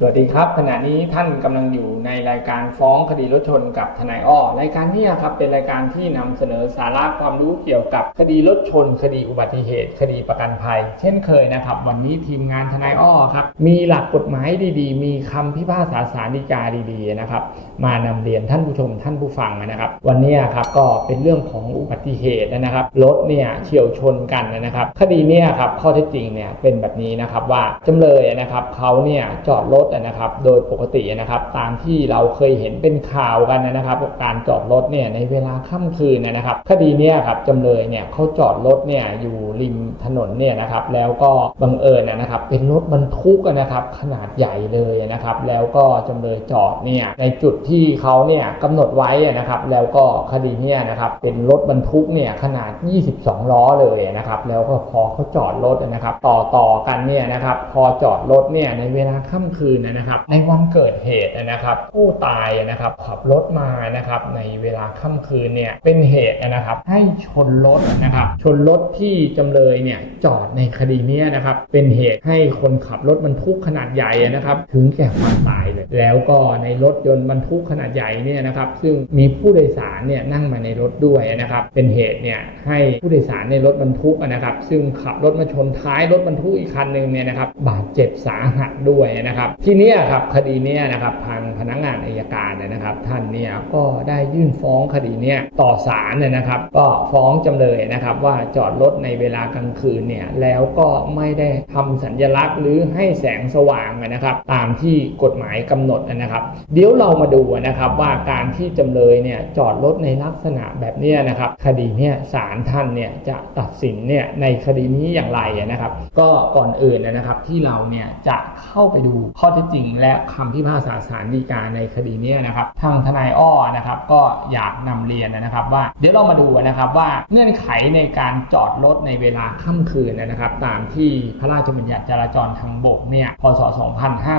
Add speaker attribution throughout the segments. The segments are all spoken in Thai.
Speaker 1: สวัสดีครับ ขณะนี้ท่านกำลังอยู่ในรายการฟ้องคดีรถชนกับทนายอ้อรายการนี้ครับเป็นรายการที่นำเสนอสาระความรู้เกี่ยวกับคดีรถชน คดีอุบัติเหตุ คดีประกันภัย เช่นเคยนะครับ วันนี้ทีมงานทนายอ้อครับมีหลักกฎหมายดีๆ มีคำพิพากษาสารดีกาดีๆนะครับมานำเรียนท่านผู้ชมท่านผู้ฟังนะครับ วันนี้ครับก็เป็นเรื่องของอุบัติเหตุนะครับรถเนี่ยเฉียวชนกันนะครับ คดีเนี่ยครับข้อเท็จจริงเนี่ยเป็นแบบนี้นะครับว่าจำเลยนะครับเขาเนี่ยจอดรถนะครับ โดยปกตินะครับ ตามที่เราเคยเห็นเป็นข่าวกันนะครับ การจอดรถเนี่ยในเวลาค่ำคืนนะครับ คดีเนี่ยครับจำเลยเนี่ยเขาจอดรถเนี่ยอยู่ริมถนนเนี่ยนะครับ แล้วก็บังเอิญนะครับ เป็นรถบรรทุกนะครับ ขนาดใหญ่เลยนะครับ แล้วก็จำเลยจอดเนี่ยในจุดที่เขาเนี่ยกำหนดไว้นะครับ แล้วก็คดีเนี่ยนะครับ เป็นรถบรรทุกเนี่ยขนาด 22 ล้อเลยนะครับ แล้วก็พอเขาจอดรถนะครับ ต่อต่อกันเนี่ยนะครับ พอจอดรถเนี่ยในเวลาค่ำคืนนะครับ ในวันเกิดเหตุนะครับ ผู้ตายนะครับขับรถมานะครับในเวลาค่ำคืนเนี่ยเป็นเหตุนะครับให้ชนรถนะครับชนรถที่จำเลยเนี่ยจอดในคดีนี้นะครับเป็นเหตุให้คนขับรถบรรทุกขนาดใหญ่นะครับถึงแก่ความตายเลย แล้วก็ในรถยนต์บรรทุกขนาดใหญ่เนี่ยนะครับซึ่งมีผู้โดยสารเนี่ยนั่งมาในรถด้วยนะครับเป็นเหตุเนี่ยให้ผู้โดยสารในรถบรรทุกนะครับซึ่งขับรถมาชนท้ายรถบรรทุกอีกคันหนึ่งเนี่ยนะครับบาดเจ็บสาหัสด้วยนะครับทีนี้ครับคดีนี้นะครับทางพนักงานอายการเนยนะครับ ท่านเนี่ยก็ได้ยื่นฟ้องคดีนี้ต่อศาลเนี่ยนะครับ ก็ฟ้องจำเลยนะครับว่าจอดรถในเวลากลางคืนเนี่ยแล้วก็ไม่ได้ทำสัญลักษณ์หรือให้แสงสว่างนะครับ ตามที่กฎหมายกำหนดนะครับ เดี๋ยวเรามาดูนะครับว่าการที่จำเลยเนี่ยจอดรถในลักษณะแบบนี้นะครับคดีเนี่ยศาลท่านเนี่ยจะตัดสินเนี่ยในคดีนี้อย่างไรนะครับ ก็ก่อนอื่นนะครับที่เราเนี่ยจะเข้าไปดูข้อท็จจริงและคำพิพากษาศาลฎีกาในคดีนี้นะครับทางทนายอ้อนะครับก็อยากนำเรียนนะครับว่าเดี๋ยวเรามาดูนะครับว่าเงื่อนไขในการจอดรถในเวลาค่ำคืนนะครับ ตามที่พระราชบัญญัติจราจรทางบกเนี่ยพศ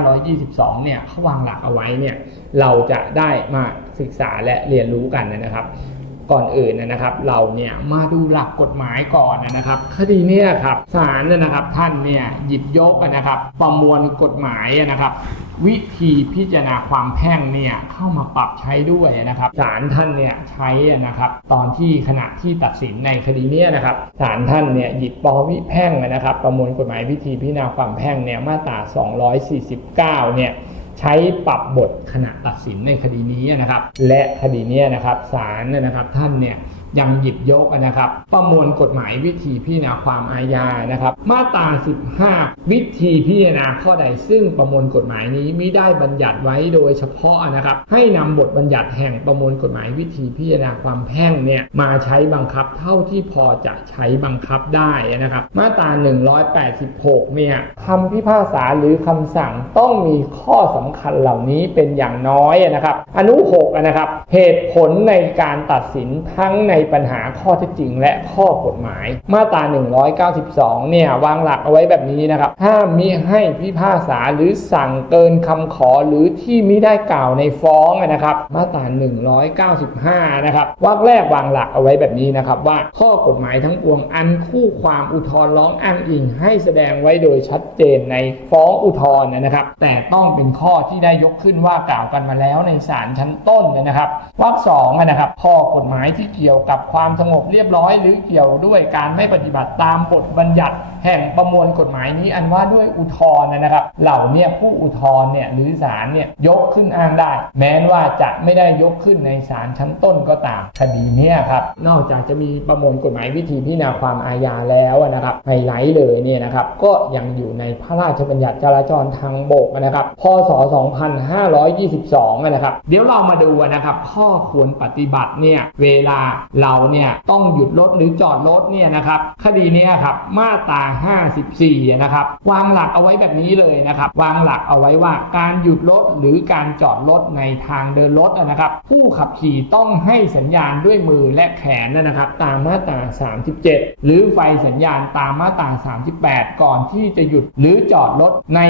Speaker 1: 2522 เนี่ยเขาวางหลักเอาไว้เนี่ยเราจะได้มาศึกษาและเรียนรู้กันนะครับ ก่อนอื่นนะครับ เราเนี่ยมาดูหลักกฎหมายก่อนนะครับ คดีเนี้ครับศาลนะครับท่านเนี่ยหยิบยกนะครับ ประมวลกฎหมายนะครับ วิธีพิจารณาความแพ่งเนี่ยเข้ามาปรับใช้ด้วยนะครับศาลท่านเนี่ยใช้นะครับ ตอนที่ขณะที่ตัดสินในคดีเนี้นะครับศาลท่านเนี่ยหยิบปวิแพ่งนะครับ ประมวลกฎหมายวิธีพิจารณาความแพ่งเนี่ยมาตรา 249 เนี่ย ใช้ปรับบทขณะตัดสินในคดีนี้นะครับ และคดีนี้นะครับศาลนะครับท่านเนี่ย ยังหยิบยกนะครับ ประมวลกฎหมายวิธีพิจารณาความอาญานะครับ มาตรา 15 วิธีพิจารณาข้อใดซึ่งประมวลกฎหมายนี้ไม่ได้บัญญัติไว้โดยเฉพาะนะครับ ให้นำบทบัญญัติแห่งประมวลกฎหมายวิธีพิจารณาความแพ่งเนี่ยมาใช้บังคับเท่าที่พอจะใช้บังคับได้นะครับ มาตรา 186 เนี่ยคำพิพากษาหรือคำสั่งต้องมีข้อสำคัญเหล่านี้เป็นอย่างน้อยนะครับ อนุ 6 นะครับ เหตุผลในการตัดสินทั้งในปัญหาข้อเท็จจริง และข้อกฎหมาย มาตรา 192 เนี่ย วางหลักเอาไว้แบบนี้นะครับ ห้ามมิให้พิพากษาหรือสั่งเกินคำขอหรือที่มิได้กล่าวในฟ้องนะครับ มาตรา 195 นะครับวรรคแรกวางหลักเอาไว้แบบนี้นะครับ ว่าข้อกฎหมายทั้งปวงอันคู่ความอุทธรณ์ร้องอ้างอิง ให้แสดงไว้โดยชัดเจนในฟ้องอุทธรณ์นะครับ แต่ต้องเป็นข้อที่ได้ยกขึ้นว่ากล่าวกันมาแล้วในศาลชั้นต้นนะครับวรรคสองนะครับข้อกฎหมายที่เกี่ยวกับความสงบเรียบร้อย หรือเกี่ยวด้วยการไม่ปฏิบัติตามบทบัญญัติ แห่งประมวลกฎหมายนี้อันว่าด้วยอุทธรณ์นะครับ เหล่าเนี่ยผู้อุทธรณ์เนี่ยหรือศาลเนี่ยยกขึ้นอ้างได้ แม้ว่าจะไม่ได้ยกขึ้นในศาลชั้นต้นก็ตามคดีเนี้ครับนอกจากจะมีประมวลกฎหมายวิธีพิจารณาความอาญาแล้วนะครับไฮไลท์เลยเนี่ยนะครับก็ยังอยู่ในพระราชบัญญัติจราจรทางบกนะครับพศ 2522 นะครับ เดี๋ยวเรามาดูนะครับ ข้อควรปฏิบัติเนี่ยเวลาเราเนี่ยต้องหยุดรถหรือจอดรถเนี่ยนะครับคดีเนี้ยครับมาตรา 54 นะครับ วางหลักเอาไว้แบบนี้เลยนะครับ วางหลักเอาไว้ว่าการหยุดรถหรือการจอดรถในทางเดินรถนะครับ ผู้ขับขี่ต้องให้สัญญาณด้วยมือและแขนนะครับ ตามมาตรา 37 หรือไฟสัญญาณตามมาตรา 38 ก่อนที่จะหยุดหรือจอดรถใน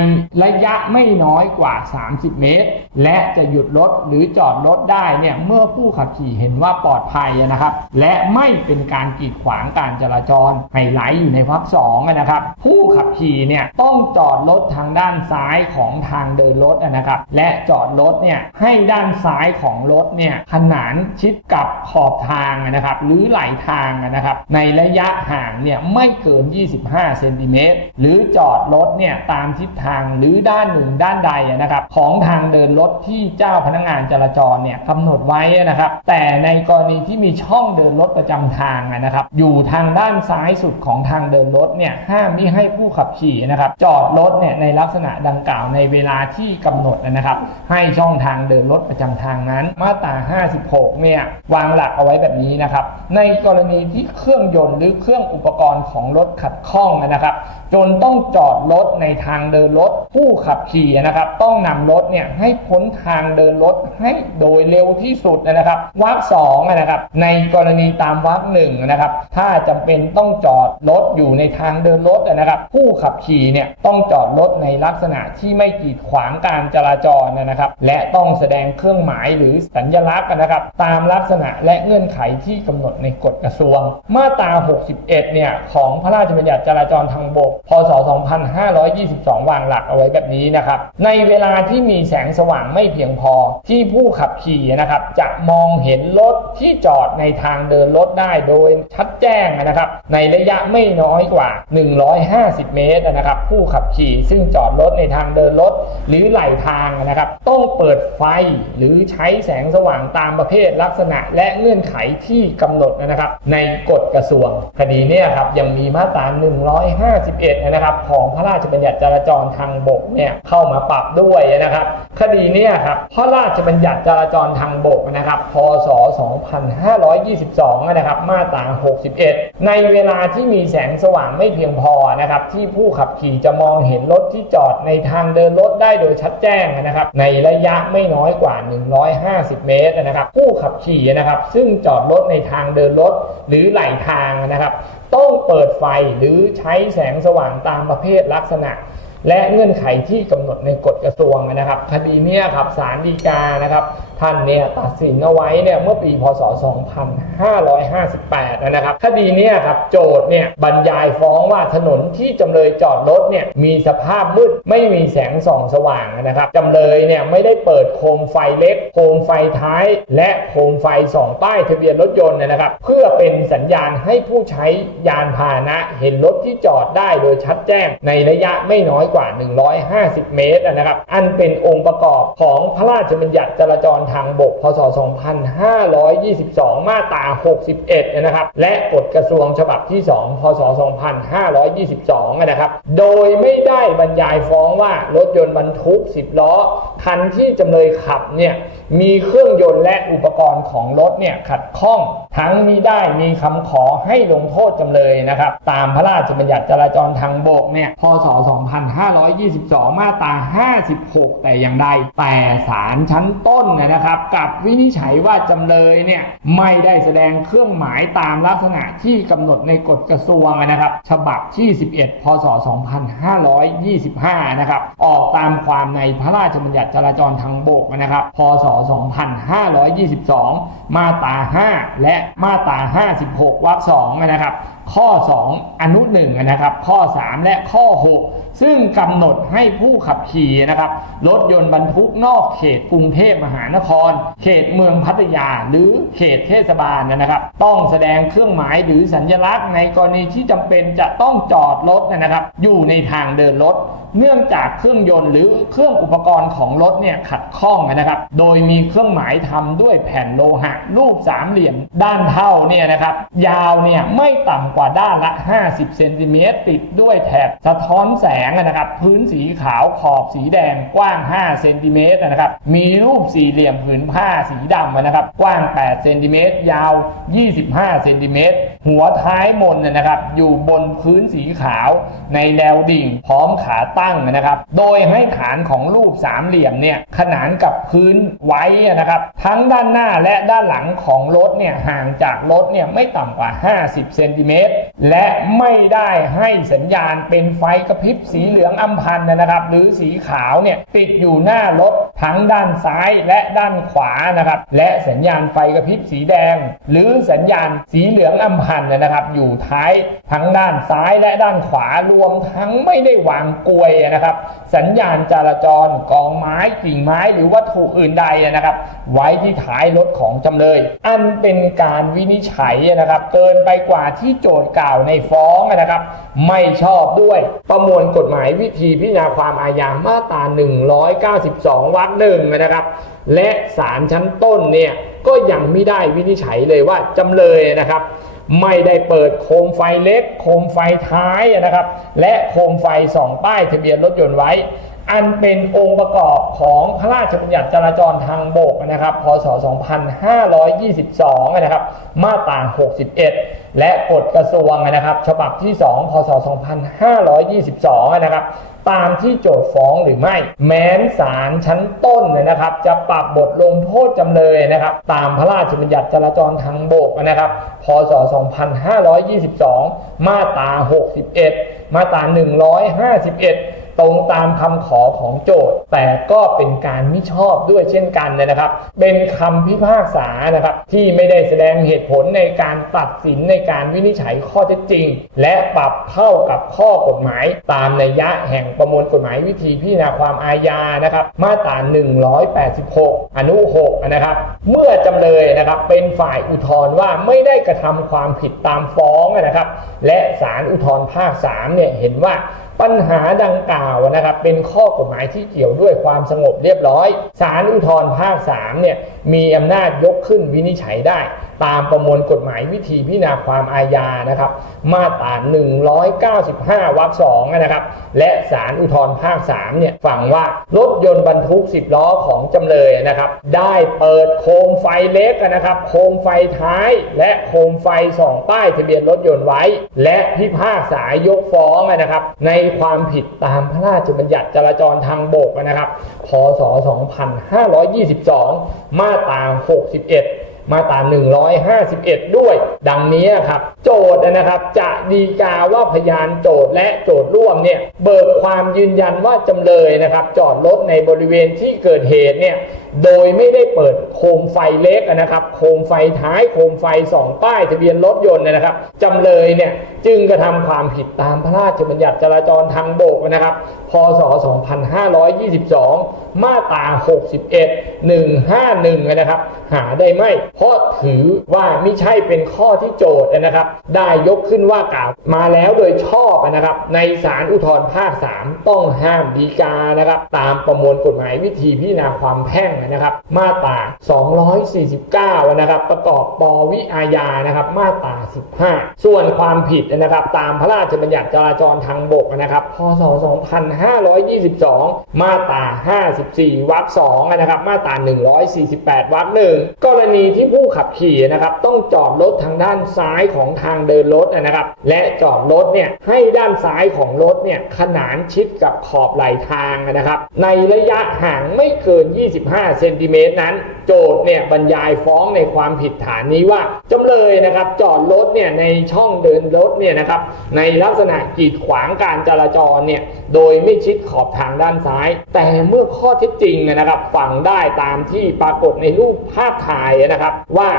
Speaker 1: ระยะไม่น้อยกว่า 30 เมตร และจะหยุดรถหรือจอดรถได้เนี่ยเมื่อผู้ขับขี่เห็นว่าปลอดภัยนะครับและไม่เป็นการกีดขวางการจราจรไฮไลท์อยู่ในวรรคสองนะครับ ผู้ขับขี่เนี่ยต้องจอดรถทางด้านซ้ายของทางเดินรถนะครับ และจอดรถเนี่ยให้ด้านซ้ายของรถเนี่ยขนานชิดกับขอบทางนะครับ หรือไหลทางนะครับ ในระยะห่างเนี่ยไม่เกิน 25 เซนติเมตรหรือจอดรถเนี่ยตามทิศทางหรือด้านหนึ่งด้านใดนะครับ ของทางเดินรถที่เจ้าพนักงานจราจรเนี่ยกำหนดไว้นะครับ แต่ในกรณีที่มีช่องเดินรถประจำทางนะครับ อยู่ทางด้านซ้ายสุดของทางเดินรถเนี่ยห้ามมิให้ผู้ขับขี่นะครับจอดรถเนี่ยในลักษณะดังกล่าวในเวลาที่กำหนดนะครับ ให้ช่องทางเดินรถประจำทางนั้น มาตรา 56 เนี่ยวางหลักเอาไว้แบบนี้นะครับ ในกรณีที่เครื่องยนต์หรือเครื่องอุปกรณ์ของรถขัดข้องนะครับ จนต้องจอดรถในทางเดินรถผู้ขับขี่นะครับ ต้องนำรถเนี่ยให้พ้นทางเดินรถให้โดยเร็วที่สุดนะครับวรรคสองนะครับ ในกรรณีตามวรรคหนึ่งนะครับ ถ้าจำเป็นต้องจอดรถอยู่ในทางเดินรถนะครับ ผู้ขับขี่เนี่ยต้องจอดรถในลักษณะที่ไม่กีดขวางการจราจรนะครับ และต้องแสดงเครื่องหมายหรือสัญลักษณ์นะครับ ตามลักษณะและเงื่อนไขที่กำหนดในกฎกระทรวง มาตรา 61 เนี่ยของพระราชบัญญัติจราจรทางบก พศ 2522 วางหลักเอาไว้แบบนี้นะครับ ในเวลาที่มีแสงสว่างไม่เพียงพอที่ผู้ขับขี่นะครับ จะมองเห็นรถที่จอดในทางเดินรถได้โดยชัดแจ้งนะครับ ในระยะไม่น้อยกว่า 150 เมตรนะครับ ผู้ขับขี่ซึ่งจอดรถในทางเดินรถหรือไหลทางนะครับ ต้องเปิดไฟหรือใช้แสงสว่างตามประเภทลักษณะและเงื่อนไขที่กำหนดนะครับ ในกฎกระทรวง คดีนี้ครับยังมีมาตรา 151 นะครับ ของพระราชบัญญัติจราจรทางบกเนี่ยเข้ามาปรับด้วยนะครับ คดีนี้ครับพระราชบัญญัติจราจรทางบกนะครับ พศ2522 นะครับ มาตรา 61 ในเวลาที่มีแสงสว่างไม่เพียงพอนะครับที่ผู้ขับขี่จะมองเห็นรถที่จอดในทางเดินรถได้โดยชัดแจ้งนะครับ ในระยะไม่น้อยกว่า 150 เมตรนะครับ ผู้ขับขี่นะครับซึ่งจอดรถในทางเดินรถหรือไหลทางนะครับ ต้องเปิดไฟหรือใช้แสงสว่างตามประเภทลักษณะ และเงื่อนไขที่กำหนดในกฎกระทรวงนะครับ คดีเนี้ยครับศาลฎีกานะครับ ท่านเนี่ยตัดสินเอาไว้เนี่ยเมื่อปีพศ 2558 นะครับ คดีเนี้ยครับโจทย์เนี่ยบรรยายฟ้องว่าถนนที่จำเลยจอดรถเนี่ยมีสภาพมืดไม่มีแสงส่องสว่างนะครับจำเลยเนี่ยไม่ได้เปิดโคมไฟเล็ก โคมไฟท้าย และโคมไฟส่องป้ายทะเบียนรถยนต์นะครับ เพื่อเป็นสัญญาณให้ผู้ใช้ยานพาหนะ เห็นรถที่จอดได้โดยชัดแจ้งในระยะไม่น้อยกว่า 150 เมตรนะครับ อันเป็นองค์ประกอบของพระราชบัญญัติจราจรทางบก พศ 2522 มาตรา 61 นะครับ และกฎกระทรวงฉบับที่ 2 พศ 2522 นะครับ โดยไม่ได้บรรยายฟ้องว่ารถยนต์บรรทุก 10 ล้อ คันที่จำเลยขับเนี่ย มีเครื่องยนต์และอุปกรณ์ของรถเนี่ยขัดข้องทั้งมีได้มีคำขอให้ลงโทษจำเลยนะครับ ตามพระราชบัญญัติจราจรทางบกเนี่ย พศ 2522 มาตรา 56 แต่อย่างใด แต่ศาลชั้นต้นเนี่ยนะครับกับวินิจฉัยว่าจำเลยเนี่ยไม่ได้แสดงเครื่องหมายตามลักษณะที่กำหนดในกฎกระทรวงนะครับ ฉบับที่ 11 พศ 2525 นะครับ ออกตามความในพระราชบัญญัติจราจรทางบกนะครับ พศ 2522 มาตรา 5 และมาตรา 56วรรค2นะครับ ข้อ 2 อนุ1นะครับ ข้อ 3 และข้อ 6 ซึ่งกำหนดให้ผู้ขับขี่นะครับรถยนต์บรรทุกนอกเขตกรุงเทพมหานคร เขตเมืองพัทยา หรือเขตเทศบาลนะครับ ต้องแสดงเครื่องหมายหรือสัญลักษณ์ในกรณีที่จำเป็นจะต้องจอดรถนะครับ อยู่ในทางเดินรถเนื่องจากเครื่องยนต์หรือเครื่องอุปกรณ์ของรถเนี่ยขัดข้องนะครับ โดยมีเครื่องหมายทำด้วยแผ่นโลหะรูปสามเหลี่ยมด้านเท่าเนี่ยนะครับ ยาวเนี่ยไม่ต่ำกว่าว่าด้านละ 50เซนติเมตรติดด้วยแถบสะท้อนแสงนะครับ พื้นสีขาวขอบสีแดงกว้าง 5 เซนติเมตรนะครับ มีรูปสี่เหลี่ยมผืนผ้าสีดำนะครับ กว้าง 8 เซนติเมตรยาว 25 เซนติเมตรหัวท้ายมนนะครับ อยู่บนพื้นสีขาวในแนวดิ่ง พร้อมขาตั้งนะครับ โดยให้ฐานของรูปสามเหลี่ยมเนี่ยขนานกับพื้นไว้นะครับ ทั้งด้านหน้าและด้านหลังของรถเนี่ยห่างจากรถเนี่ยไม่ต่ำกว่า 50 เซนติเมตรและไม่ได้ให้สัญญาณเป็นไฟกระพริบสีเหลืองอำพันนะครับ หรือสีขาวเนี่ยติดอยู่หน้ารถทั้งด้านซ้ายและด้านขวานะครับ และสัญญาณไฟกระพริบสีแดง หรือสัญญาณสีเหลืองอำพันธ์นะครับ อยู่ท้ายทั้งด้านซ้ายและด้านขวารวมทั้งไม่ได้วางกลวยนะครับ สัญญาณจราจรกองไม้กิ่งไม้หรือวัตถุอื่นใดนะครับ ไว้ที่ท้ายรถของจำเลย อันเป็นการวินิจฉัยนะครับเกินไปกว่าที่โจทย์กล่าวในฟ้องนะครับ ไม่ชอบด้วย ประมวลกฎหมายวิธีพิจารณาความอาญามาตรา 192 วรรคหนึ่งนะครับ และศาลชั้นต้นเนี่ยก็ยังไม่ได้วินิจฉัยเลยว่าจำเลยนะครับ ไม่ได้เปิดโคมไฟเล็ก โคมไฟท้ายนะครับ และโคมไฟสองป้ายทะเบียนรถยนต์ไว้ อันเป็นองค์ประกอบของพระราชบัญญัติจราจรทางบกนะครับ พศ 2522 นะครับ มาตรา 61 และกฎกระทรวงนะครับ ฉบับที่ 2 พศ 2522 นะครับ ตามที่โจทย์ฟ้องหรือไม่ แม้นศาลชั้นต้นนะครับ จะปรับบทลงโทษจำเลยนะครับ ตามพระราชบัญญัติจราจรทางบกนะครับ พศ 2522 มาตรา 61 มาตรา 151 ตรงตามคำขอของโจทย์ แต่ก็เป็นการมิชอบด้วยเช่นกันนะครับ เป็นคำพิพากษานะครับ ที่ไม่ได้แสดงเหตุผลในการตัดสินในการวินิจฉัยข้อเท็จจริง และปรับเข้ากับข้อกฎหมาย ตามนัยยะแห่งประมวลกฎหมายวิธีพิจารณาความอาญานะครับ มาตรา 186 อนุ 6 นะครับ เมื่อจำเลยนะครับเป็นฝ่ายอุทธรณ์ว่าไม่ได้กระทำความผิดตามฟ้องนะครับ และศาลอุทธรณ์ภาค 3 เนี่ยเห็นว่า ปัญหาดังกล่าวนะครับเป็นข้อกฎหมายที่เกี่ยวด้วยความสงบเรียบร้อยศาลอุทธรภาค3เนี่ยมีอำนาจยกขึ้นวินิจฉัยได้ ตามประมวลกฎหมายวิธีพิจารณาความอาญานะครับ มาตรา195วรรค2นะครับ และศาลอุทธรภาค3เนี่ยฝังว่ารถยนต์บรรทุก 10 ล้อของจำเลยนะครับ ได้เปิดโคมไฟเล็กนะครับ โคมไฟท้าย และโคมไฟสองป้ายทะเบียนรถยนต์ไว้ และพิพากษายกฟ้องนะครับ ในความผิดตามพระราชบัญญัติจราจรทางบกนะครับ พศ 2522 มาตรา61 มาตรา 151 ด้วย ดังนี้ครับ โจทย์นะครับจะดีกาว่าพยานโจทย์และโจทย์ร่วมเนี่ยเบิกความยืนยันว่าจำเลยนะครับ จอดรถในบริเวณที่เกิดเหตุเนี่ยโดยไม่ได้เปิดโคมไฟเล็กนะครับ โคมไฟท้ายโคมไฟสองป้ายทะเบียนรถยนต์นะครับจำเลยเนี่ยจึงกระทำความผิดตามพระราชบัญญัติจราจรทางบกนะครับ พศ 2522 มาตรา 61 151 นะครับ หาได้ไหมเพราะถือว่าไม่ใช่เป็นข้อที่โจทย์นะครับ ได้ยกขึ้นว่ากล่าวมาแล้วโดยชอบนะครับ ในศาลอุทธรภาค 3 ต้องห้ามดีกานะครับ ตามประมวลกฎหมายวิธีพิจารณาความแพ่งนะครับ มาตรา 249 นะครับ ประกอบปวิอาญานะครับ มาตรา 15 ส่วนความผิดนะครับ ตามพระราชบัญญัติจราจรทางบกนะครับ พศ 2522 มาตรา 54 วรรค2นะครับ มาตรา 148 วรรคหนึ่งกรณีที่ผู้ขับขี่นะครับต้องจอดรถทางด้านซ้ายของทางเดินรถนะครับ และจอดรถเนี่ยให้ด้านซ้ายของรถเนี่ยขนานชิดกับขอบไหลทางนะครับ ในระยะห่างไม่เกิน 25 เซนติเมตรนั้น โจทย์เนี่ยบรรยายฟ้องในความผิดฐานนี้ว่าจำเลยนะครับจอดรถเนี่ยในช่องเดินรถเนี่ยนะครับในลักษณะกีดขวางการจราจรเนี่ยโดยไม่ชิดขอบทางด้านซ้าย แต่เมื่อข้อเท็จจริงนะครับ ฟังได้ตามที่ปรากฏในรูปภาพถ่ายนะครับนะครับว่า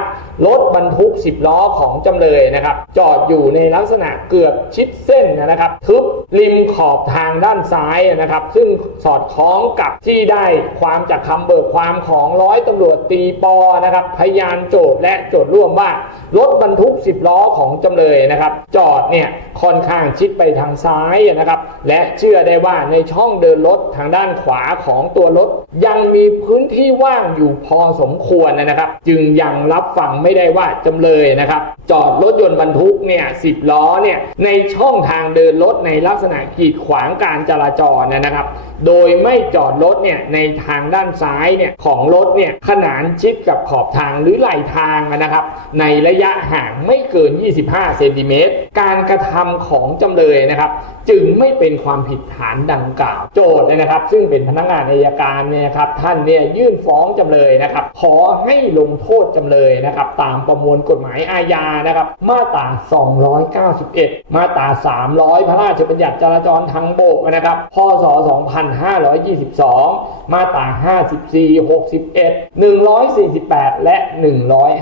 Speaker 1: รถบรรทุก 10 ล้อของจำเลยนะครับ จอดอยู่ในลักษณะเกือบชิดเส้นนะครับทึบริมขอบทางด้านซ้ายนะครับ ซึ่งสอดคล้องกับที่ได้ความจากคำเบิกความของร้อยตำรวจตีปอนะครับ พยานโจทย์และโจทย์ร่วมว่ารถบรรทุก 10 ล้อของจำเลยนะครับ จอดเนี่ยค่อนข้างชิดไปทางซ้ายนะครับ และเชื่อได้ว่าในช่องเดินรถทางด้านขวาของตัวรถ ยังมีพื้นที่ว่างอยู่พอสมควรนะครับ จึงยังรับฟังไม่ได้ว่าจำเลยนะครับ จอดรถยนต์บรรทุกเนี่ยสิบล้อเนี่ยในช่องทางเดินรถในลักษณะกีดขวางการจราจรนะครับ โดยไม่จอดรถเนี่ยในทางด้านซ้ายเนี่ยของรถเนี่ยขนานชิดกับขอบทางหรือไหลทางนะครับ ในระยะห่างไม่เกิน 25 เซนติเมตร การกระทำของจำเลยนะครับ จึงไม่เป็นความผิดฐานดังกล่าว โจทย์นะครับ ซึ่งเป็นพนักงานอายการเนี่ยครับท่านเนี่ยยื่นฟ้องจำเลยนะครับ ขอให้ลงโทษจำเลยนะครับ ตามประมวลกฎหมายอาญานะครับ มาตรา 291 มาตรา 300 พระราชบัญญัติจราจรทางบกนะครับ พศ2522 มาตรา 54 61 148 และ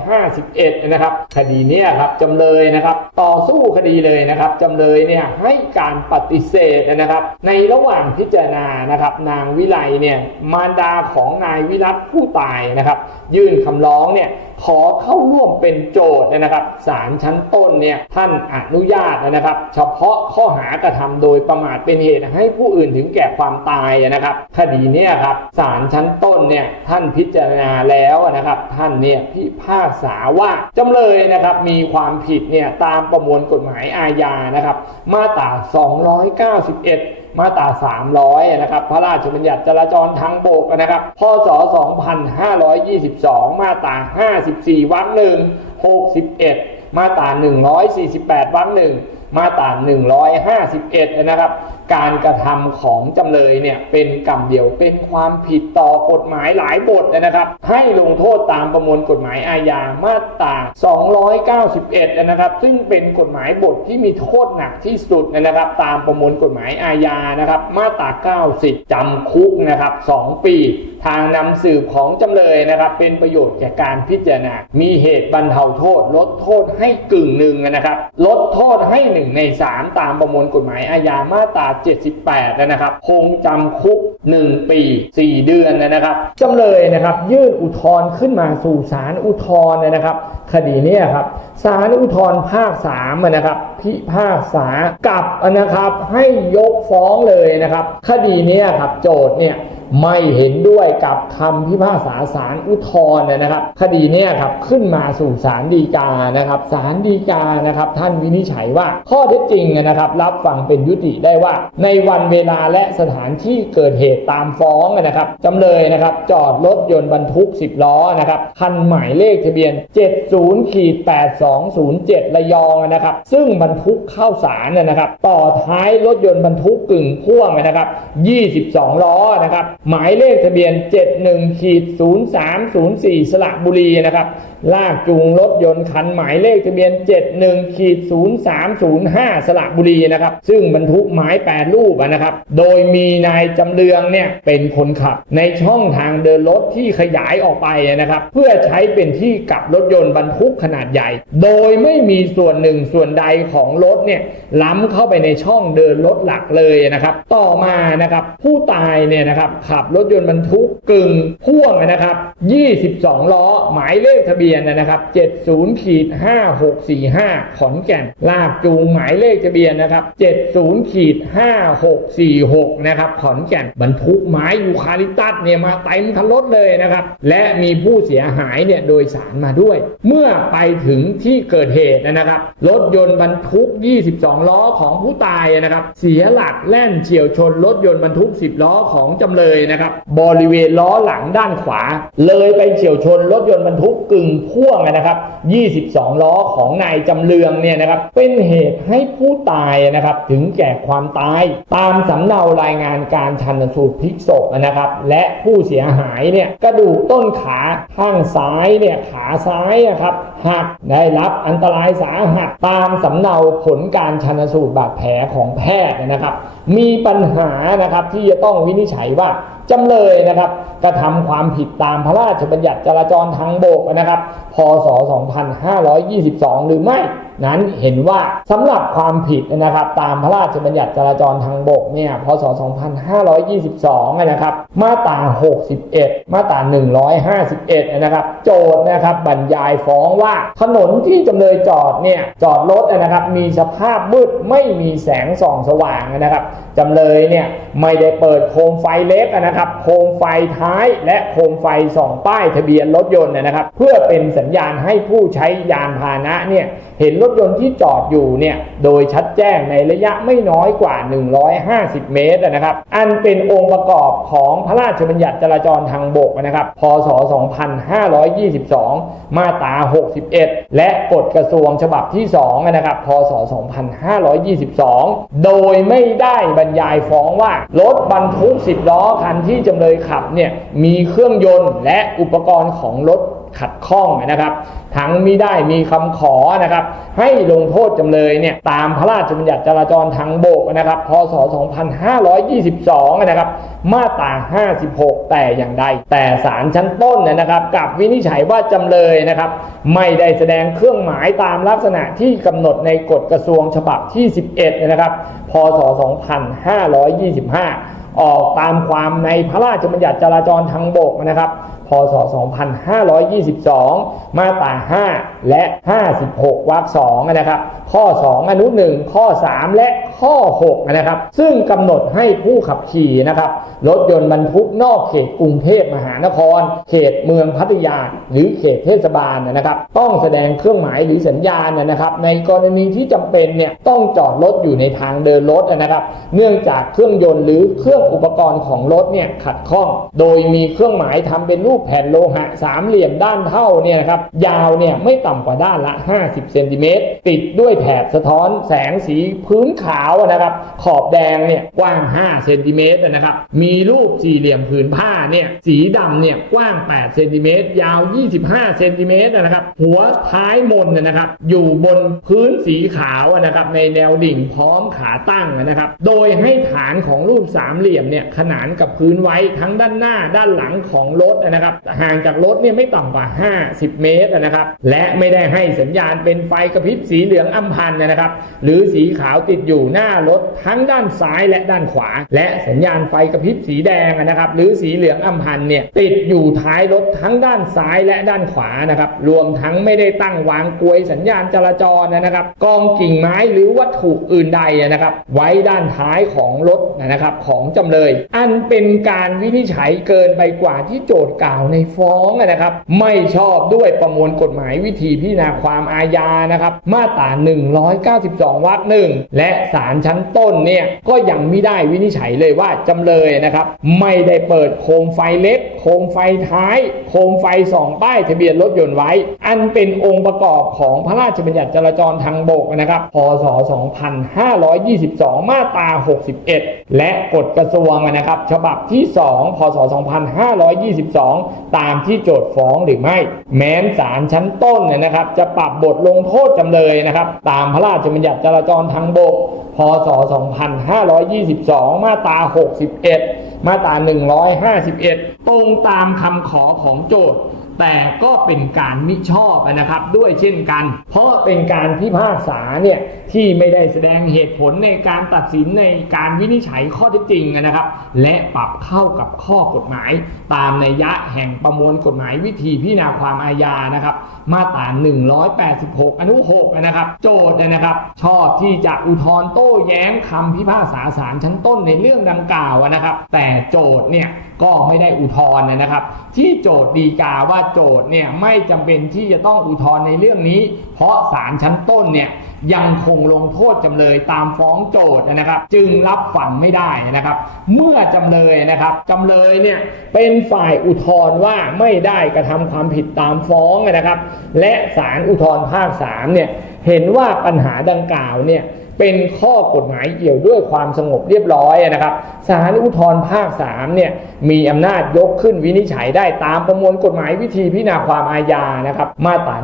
Speaker 1: 151 นะครับ คดีนี้ครับจำเลยนะครับ ต่อสู้คดีเลยนะครับจำเลยเนี่ยให้การปฏิเสธนะครับ ในระหว่างพิจารณานะครับ นางวิไลเนี่ยมารดาของนายวิรัตผู้ตายนะครับ ยื่นคำร้องเนี่ย ขอเข้าร่วมเป็นโจทย์นะครับศาลชั้นต้นเนี่ยท่านอนุญาตนะครับ เฉพาะข้อหากระทำโดยประมาทเป็นเหตุให้ผู้อื่นถึงแก่ความตายนะครับ คดีเนี่ยครับศาลชั้นต้นเนี่ยท่านพิจารณาแล้วนะครับท่านเนี่ยพิพากษาว่าจำเลยนะครับมีความผิดเนี่ยตามประมวลกฎหมายอาญานะครับ มาตรา 291มาตรา 300 นะครับ พระราชบัญญัติจราจรทางบกนะครับ พศ 2522 มาตรา 54 วรรคหนึ่ง61 มาตรา 148 วรรคหนึ่งมาตรา 151 นะครับ การกระทำของจำเลยเนี่ยเป็นกรรมเดียวเป็นความผิดต่อกฎหมายหลายบทนะครับ ให้ลงโทษตามประมวลกฎหมายอาญามาตรา 291 นะครับ ซึ่งเป็นกฎหมายบทที่มีโทษหนักที่สุดนะครับ ตามประมวลกฎหมายอาญานะครับมาตรา 90จำคุกนะครับ 2 ปี ทางนำสืบของจำเลยนะครับ เป็นประโยชน์แก่การพิจารณา มีเหตุบรรเทาโทษ ลดโทษให้กึ่งหนึ่งนะครับ ลดโทษให้ 1 ใน 3 ตามประมวลกฎหมายอาญามาตรา78นะครับคงจำคุก 1 ปี 4 เดือนนะครับจำเลยนะครับ ยื่นอุทธรณ์ขึ้นมาสู่ศาลอุทธรณ์นะครับ คดีนี้ครับศาลอุทธรณ์ภาค3นะครับ พิพากษากลับนะครับให้ยกฟ้องเลยนะครับ คดีนี้ครับโจทย์เนี่ย ไม่เห็นด้วยกับคำพิพากษาศาลอุทธรณ์นะครับ คดีนี้ครับขึ้นมาสู่ศาลฎีกานะครับศาลฎีกานะครับท่านวินิจฉัยว่าข้อเท็จจริงนะครับรับฟังเป็นยุติได้ว่า ในวันเวลาและสถานที่เกิดเหตุตามฟ้องนะครับจำเลยนะครับจอดรถยนต์บรรทุก 10 ล้อนะครับคันหมายเลขทะเบียน 70ขีด8207 ระยองนะครับซึ่งบรรทุกเข้าสารนะครับต่อท้ายรถยนต์บรรทุกกึ่งพ่วงนะครับ 22 ล้อนะครับหมายเลขทะเบียน 71-0304 สระบุรีนะครับ ลากจูงรถยนต์คันหมายเลขทะเบียน 71ขีด0305 สระบุรีนะครับ ซึ่งบรรทุกไม้แปรรูปนะครับ โดยมีนายจำเรืองเนี่ยเป็นคนขับ ในช่องทางเดินรถที่ขยายออกไปนะครับ เพื่อใช้เป็นที่กลับรถยนต์บรรทุกขนาดใหญ่ โดยไม่มีส่วนหนึ่งส่วนใดของรถเนี่ยล้ำเข้าไปในช่องเดินรถหลักเลยนะครับ ต่อมานะครับผู้ตายเนี่ยนะครับขับรถยนต์บรรทุกกึ่งพ่วงนะครับ 22 ล้อหมายเลขทะเบียนียนนะครับ 70ขีด5645 ขอนแก่น ลากจูงหมายเลขทะเบียนนะครับ 70ขีด5646 นะครับขอนแก่นบรรทุกไม้ยูคาลิปตัสเนี่ยมาเต็มคันรถเลยนะครับ และมีผู้เสียหายเนี่ยโดยสารมาด้วย เมื่อไปถึงที่เกิดเหตุนะครับ รถยนต์บรรทุก 22 ล้อของผู้ตายนะครับ เสียหลักแล่นเฉียวชนรถยนต์บรรทุก 10 ล้อของจำเลยนะครับ บริเวณล้อหลังด้านขวา เลยไปเฉียวชนรถยนต์บรรทุกกึ่งพ่วงนะครับ 22 ล้อของนายจำเรืองเนี่ยนะครับเป็นเหตุให้ผู้ตายนะครับถึงแก่ความตาย ตามสำเนารายงานการชันสูตรพลิกศพนะครับ และผู้เสียหายเนี่ยกระดูกต้นขาข้างซ้ายเนี่ยขาซ้ายนะครับหักได้รับอันตรายสาหัสตามสำเนาผลการชันสูตรบาดแผลของแพทย์นะครับ มีปัญหานะครับที่จะต้องวินิจฉัยว่า จำเลยนะครับกระทำความผิดตามพระราชบัญญัติจราจรทางบกนะครับ พศ 2522 หรือไม่ นั้นเห็นว่าสำหรับความผิดนะครับ ตามพระราชบัญญัติจราจรทางบกเนี่ยพศ 2522 นะครับ มาตรา 61 มาตรา 151 นะครับ โจทย์นะครับบรรยายฟ้องว่าถนนที่จำเลยจอดเนี่ยจอดรถนะครับมีสภาพมืดไม่มีแสงส่องสว่างนะครับจำเลยเนี่ยไม่ได้เปิดโคมไฟเล็กนะครับโคมไฟท้ายและโคมไฟส่องป้ายทะเบียนรถยนต์นะครับ เพื่อเป็นสัญญาณให้ผู้ใช้ยานพาหนะเนี่ยเห็นรถถยนต์ที่จอดอยู่เนี่ยโดยชัดแจ้งในระยะไม่น้อยกว่า 150 เมตรนะครับ อันเป็นองค์ประกอบของพระราชบัญญัติจราจรทางบกนะครับ พศ 2522 มาตรา 61 และกฎกระทรวงฉบับที่ 2 นะครับ พศ 2522 โดยไม่ได้บรรยายฟ้องว่า รถบรรทุก 10 ล้อคันที่จำเลยขับเนี่ยมีเครื่องยนต์และอุปกรณ์ของรถ ขัดข้องนะครับ ทั้งมิได้มีคำขอนะครับ ให้ลงโทษจำเลยเนี่ยตามพระราชบัญญัติจราจรทางบกนะครับ พศ 2522 นะครับ มาตรา 56 แต่อย่างใด แต่ศาลชั้นต้นเนยนะครับกลับวินิจฉัยว่าจำเลยนะครับ ไม่ได้แสดงเครื่องหมายตามลักษณะที่กำหนดในกฎกระทรวงฉบับที่ 11 นะครับ พศ 2525 ออกตามความในพระราชบัญญัติจราจรทางบกนะครับ พศ 2522 มาตรา 5 และ 56 วรรค2นะครับ ข้อ 2 อนุ 1 ข้อ 3 และข้อ 6 นะครับ ซึ่งกำหนดให้ผู้ขับขี่นะครับรถยนต์บรรทุกนอกเขตกรุงเทพมหานคร เขตเมืองพัทยา หรือเขตเทศบาลนะครับ ต้องแสดงเครื่องหมายหรือสัญญาณนะครับ ในกรณีที่จำเป็นเนี่ยต้องจอดรถอยู่ในทางเดินรถนะครับ เนื่องจากเครื่องยนต์หรือเครื่องอุปกรณ์ของรถเนี่ยขัดข้อง โดยมีเครื่องหมายทำเป็นรูปแผ่นโลหะสามเหลี่ยมด้านเท่าเนี่ยนะครับยาวเนี่ยไม่ต่ำกว่าด้านละ 50เซนติเมตรติดด้วยแถบสะท้อนแสงสีพื้นขาวนะครับ ขอบแดงเนี่ยกว้าง 5 เซนติเมตรนะครับ มีรูปสี่เหลี่ยมผืนผ้าเนี่ยสีดำเนี่ยกว้าง 8 เซนติเมตรยาว 25 เซนติเมตรนะครับ หัวท้ายมนนะครับ อยู่บนพื้นสีขาวนะครับ ในแนวดิ่งพร้อมขาตั้งนะครับ โดยให้ฐานของรูปสามเหลี่ยมเนี่ยขนานกับพื้นไว้ทั้งด้านหน้าด้านหลังของรถนะครับห่างจากรถเนี่ยไม่ต่ำกว่า 50 เมตรนะครับ และไม่ได้ให้สัญญาณเป็นไฟกระพริบสีเหลืองอัมพันนะครับ หรือสีขาวติดอยู่หน้ารถทั้งด้านซ้ายและด้านขวา และสัญญาณไฟกระพริบสีแดงนะครับ หรือสีเหลืองอัมพันเนี่ยติดอยู่ท้ายรถทั้งด้านซ้ายและด้านขวานะครับรวมทั้งไม่ได้ตั้งวางกลวยสัญญาณจราจรนะครับ กองกิ่งไม้หรือวัตถุอื่นใดนะครับ ไว้ด้านท้ายของรถนะครับของจำเลย อันเป็นการวินิจฉัยเกินไปกว่าที่โจทย์กล่าวในฟ้องนะครับ ไม่ชอบด้วยประมวลกฎหมายวิธีพิจารณาความอาญานะครับ มาตรา 192 วรรคหนึ่งและศาลชั้นต้นเนี่ยก็ยังไม่ได้วินิจฉัยเลยว่าจำเลยนะครับ ไม่ได้เปิดโคมไฟเล็กโคมไฟท้าย โคมไฟสองป้ายทะเบียนรถยนต์ไว้ อันเป็นองค์ประกอบของพระราชบัญญัติจราจรทางบกนะครับ พศ 2522 มาตรา 61 และกฎกระทรวงนะครับ ฉบับที่ 2 พศ 2522 ตามที่โจทย์ฟ้องหรือไม่ แม้นศาลชั้นต้นเนี่ยนะครับ จะปรับบทลงโทษจำเลยนะครับ ตามพระราชบัญญัติจราจรทางบก พศ 2522 มาตรา 61 มาตรา151 ตรงตามคำขอของโจทย์ แต่ก็เป็นการมิชอบนะครับด้วยเช่นกัน เพราะเป็นการพิพากษาเนี่ยที่ไม่ได้แสดงเหตุผลในการตัดสินในการวินิจฉัยข้อเท็จจริงนะครับ และปรับเข้ากับข้อกฎหมาย ตามในยยะแห่งประมวลกฎหมายวิธีพิจารณาความอาญานะครับ มาตรา 186 อนุ 6 นะครับ โจทย์นะครับ ชอบที่จะอุทธรณ์โต้แย้งคำพิพากษาศาลชั้นต้นในเรื่องดังกล่าวนะครับ แต่โจทย์เนี่ยก็ไม่ได้อุทธรณ์นะครับ ที่โจทย์ดีกาว่าโจทย์เนี่ยไม่จำเป็นที่จะต้องอุทธรณ์ในเรื่องนี้ เพราะศาลชั้นต้นเนี่ยยังคงลงโทษจำเลยตามฟ้องโจทย์นะครับ จึงรับฟังไม่ได้นะครับ เมื่อจำเลยนะครับจำเลยเนี่ยเป็นฝ่ายอุทธรณ์ว่าไม่ได้กระทำความผิดตามฟ้องนะครับ และศาลอุทธรณ์ภาค3เนี่ยเห็นว่าปัญหาดังกล่าวเนี่ย เป็นข้อกฎหมายเกี่ยวด้วยความสงบเรียบร้อยนะครับศาลอุทธรภาค3เนี่ยมีอำนาจยกขึ้นวินิจฉัยได้ตามประมวลกฎหมายวิธีพิจารณาความอาญานะครับมาตรา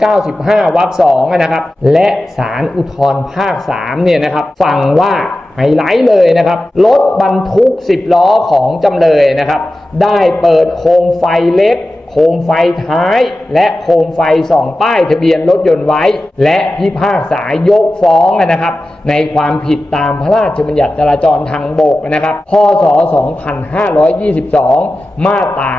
Speaker 1: 195 วรรค2นะครับและศาลอุทธรภาค3เนี่ยนะครับฟังว่า ไฮไลท์เลยนะครับ รถบรรทุก 10 ล้อของจำเลยนะครับ ได้เปิดโคมไฟเล็ก โคมไฟท้าย และโคมไฟส่องป้ายทะเบียนรถยนต์ไว้ และพิพากษายกฟ้องนะครับ ในความผิดตามพระราชบัญญัติจราจรทางบกนะครับ พศ 2522 มาตรา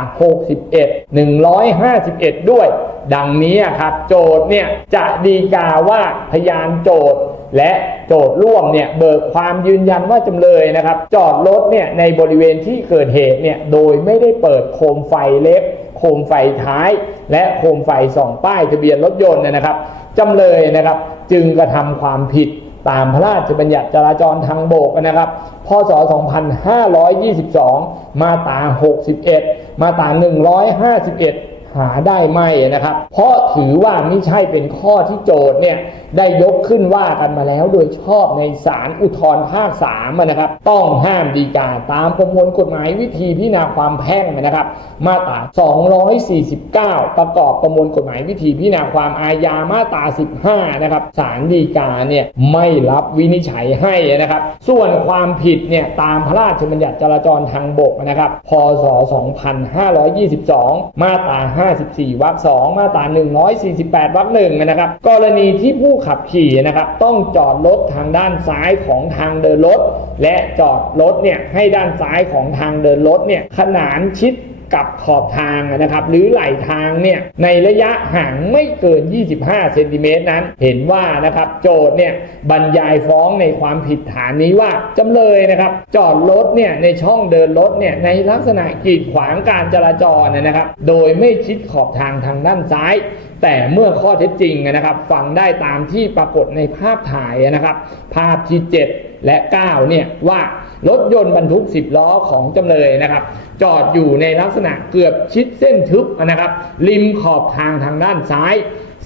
Speaker 1: 61 151 ด้วย ดังนี้ครับ โจทย์เนี่ยจะดีกาว่าพยานโจทย์ และโจทย์ร่วมเนี่ยเบิกความยืนยันว่าจำเลยนะครับ จอดรถเนี่ยในบริเวณที่เกิดเหตุเนี่ยโดยไม่ได้เปิดโคมไฟเล็กโคมไฟท้าย และโคมไฟส่องป้ายทะเบียนรถยนต์เนยนะครับจำเลยนะครับจึงกระทำความผิดตามพระราชบัญญัติจราจรทางบกนะครับ พศ 2522 มาตรา 61 มาตรา 151 หาได้ไหมนะครับ เพราะถือว่าไม่ใช่เป็นข้อที่โจทย์เนี่ยได้ยกขึ้นว่ากันมาแล้วโดยชอบในศาลอุทธรภาค3นะครับ ต้องห้ามดีกาตามประมวลกฎหมายวิธีพิจารณาความแพ่งนะครับ มาตรา 249 ประกอบประมวลกฎหมายวิธีพิจารณาความอาญามาตรา 15 นะครับศาลฎีกาเนี่ยไม่รับวินิจฉัยให้นะครับ ส่วนความผิดเนี่ยตามพระราชบัญญัติจราจรทางบกนะครับ พศ 2522 มาตรา54วรรค2มาตรา148วรรค1นะครับ กรณีที่ผู้ขับขี่นะครับต้องจอดรถทางด้านซ้ายของทางเดินรถและจอดรถเนี่ยให้ด้านซ้ายของทางเดินรถเนี่ยขนานชิด กับขอบทางนะครับ หรือไหลทางเนี่ยในระยะห่างไม่เกิน 25 เซนติเมตรนั้น เห็นว่านะครับโจทย์เนี่ยบรรยายฟ้องในความผิดฐานนี้ว่าจำเลยนะครับ จอดรถเนี่ยในช่องเดินรถเนี่ยในลักษณะกีดขวางการจราจรนะครับ โดยไม่ชิดขอบทางทางด้านซ้ายแต่เมื่อข้อเท็จจริงนะครับ ฟังได้ตามที่ปรากฏในภาพถ่ายนะครับ ภาพที่ 7 และ 9 เนี่ยว่ารถยนต์บรรทุก 10 ล้อของจำเลยนะครับ จอดอยู่ในลักษณะเกือบชิดเส้นทึบนะครับ ริมขอบทางทางด้านซ้าย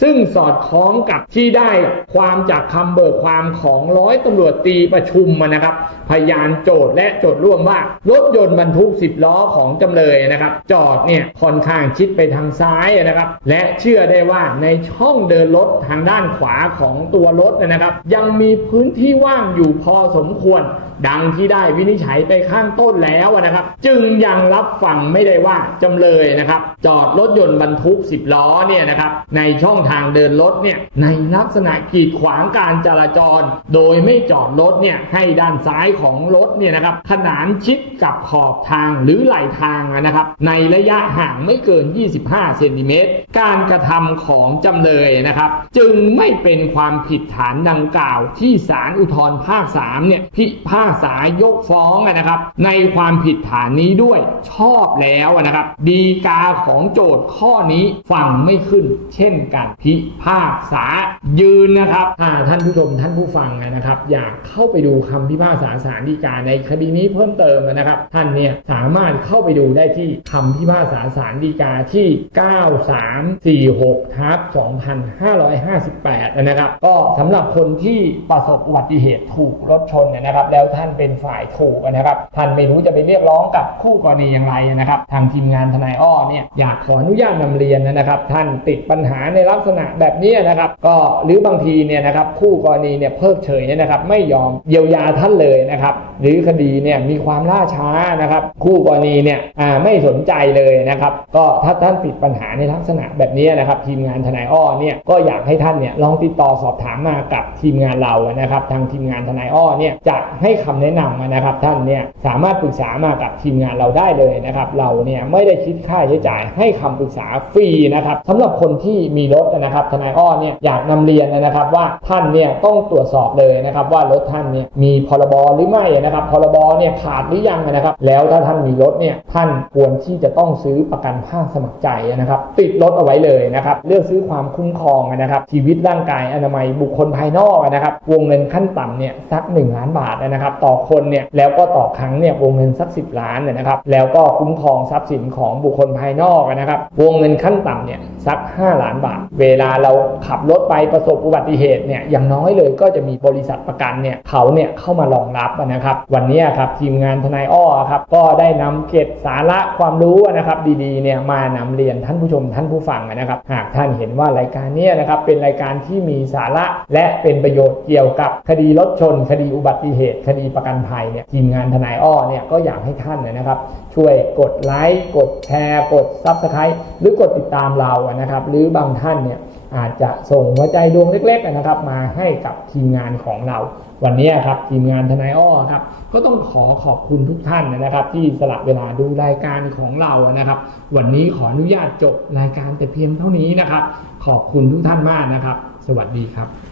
Speaker 1: ซึ่งสอดคล้องกับที่ได้ความจากคำเบิกความของร้อยตำรวจตีประชุมนะครับ พยานโจทย์และโจทย์ร่วมว่ารถยนต์บรรทุก 10 ล้อของจำเลยนะครับ จอดเนี่ยค่อนข้างชิดไปทางซ้ายนะครับ และเชื่อได้ว่าในช่องเดินรถทางด้านขวาของตัวรถนะครับ ยังมีพื้นที่ว่างอยู่พอสมควร ดังที่ได้วินิจฉัยไปข้างต้นแล้วนะครับ จึงยังรับฟังไม่ได้ว่าจำเลยนะครับ จอดรถยนต์บรรทุก 10 ล้อเนี่ยนะครับในช่องทางเดินรถเนี่ยในลักษณะกีดขวางการจราจร โดยไม่จอดรถเนี่ยให้ด้านซ้ายของรถเนี่ยนะครับขนานชิดกับขอบทางหรือไหลทางนะครับ ในระยะห่างไม่เกิน 25 เซนติเมตรการกระทำของจำเลยนะครับ จึงไม่เป็นความผิดฐานดังกล่าวที่ศาลอุทธรภาค3เนี่ยพิพากษายกฟ้องนะครับ ในความผิดฐานนี้ด้วยชอบแล้วนะครับ ดีกาของโจทย์ข้อนี้ฟังไม่ขึ้น เช่นกันพิพากษายืนนะครับอ่าท่านผู้ชมท่านผู้ฟังนะครับ อยากเข้าไปดูคำพิพากษาศาลฎีกาในคดีนี้เพิ่มเติมนะครับ ท่านเนี่ยสามารถเข้าไปดูได้ที่คำพิพากษาศาลฎีกาที่ 9346ทับ2558 นะครับ ก็สำหรับคนที่ประสบอุบัติเหตุถูกรถชนเนยนะครับแล้วท่าน่านเป็นฝ่ายถูกนะครับ ท่านไม่รู้จะไปเรียกร้องกับคู่กรณีอย่างไรนะครับ ทางทีมงานทนายอ้อเนี่ยอยากขออนุญาตนำเรียนนะครับ ท่านติดปัญหาในลักษณะแบบนี้นะครับ ก็หรือบางทีเนี่ยนะครับคู่กรณีเนี่ยเพิกเฉยนะครับ ไม่ยอมเยียวยาท่านเลยนะครับ หรือคดีเนี่ยมีความล่าช้านะครับ คู่กรณีเนี่ยไม่สนใจเลยนะครับ ก็ถ้าท่านติดปัญหาในลักษณะแบบนี้นะครับ ทีมงานทนายอ้อเนี่ยก็อยากให้ท่านเนี่ยลองติดต่อสอบถามมากับทีมงานเรานะครับ ทางทีมงานทนายอ้อเนี่ยจะให้คำแนะนำนะครับ ท่านเนี่ยสามารถปรึกษามากับทีมงานเราได้เลยนะครับ เราเนี่ยไม่ได้คิดค่าใช้จ่ายให้คำปรึกษาฟรีนะครับสำหรับคนที่มีรถนะครับทนายอ้อเนี่ยอยากนำเรียนนะครับว่าท่านเนี่ยต้องตรวจสอบเลยนะครับว่ารถท่านเนี่ยมีพรบหรือไม่นะครับพรบเนี่ยขาดหรือยังนะครับ แล้วถ้าท่านมีรถเนี่ยท่านควรที่จะต้องซื้อประกันภาคสมัครใจนะครับ ติดรถเอาไว้เลยนะครับเลือกซื้อความคุ้มครองนะครับชีวิตร่างกายอนามัยบุคคลภายนอกนะครับวงเงินขั้นต่ำเนี่ยสัก1ล้านบาทนะครับต่อคนเนี่ยแล้วก็ต่อครั้งเนี่ยวงเงินสัก 10 ล้านเนี่ยนะครับแล้วก็คุ้มครองทรัพย์สินของบุคคลภายนอกนะครับวงเงินขั้นต่ำเนี่ยสัก 5 ล้านบาท เวลาเราขับรถไปประสบอุบัติเหตุเนี่ยอย่างน้อยเลยก็จะมีบริษัทประกันเนี่ยเขาเนี่ยเข้ามารองรับนะครับวันนี้ครับทีมงานทนายอ้อครับก็ได้นำเกร็ดสาระความรู้นะครับดีๆเนี่ยมานำเรียนท่านผู้ชมท่านผู้ฟังนะครับหากท่านเห็นว่ารายการเนี้นะครับเป็นรายการที่มีสาระและเป็นประโยชน์เกี่ยวกับคดีรถชน คดีอุบัติเหตุคดีดีประกันภัยเนี่ยทีมงานทนายอ้อเนี่ยก็อยากให้ท่านนนะครับ ช่วยกดไลค์กดแชร์ กดซับสไครต์หรือกดติดตามเราอะนะครับ หรือบางท่านเนี่ยอาจจะส่งหัวใจดวงเล็กๆนะครับ มาให้กับทีมงานของเรา วันนี้ครับทีมงานทนายอ้อครับก็ต้องขอขอบคุณทุกท่านนะครับ ที่สละเวลาดูรายการของเรานะครับ วันนี้ขออนุญาตจบรายการแต่เพียงเท่านี้นะครับ ขอบคุณทุกท่านมากนะครับ สวัสดีครับ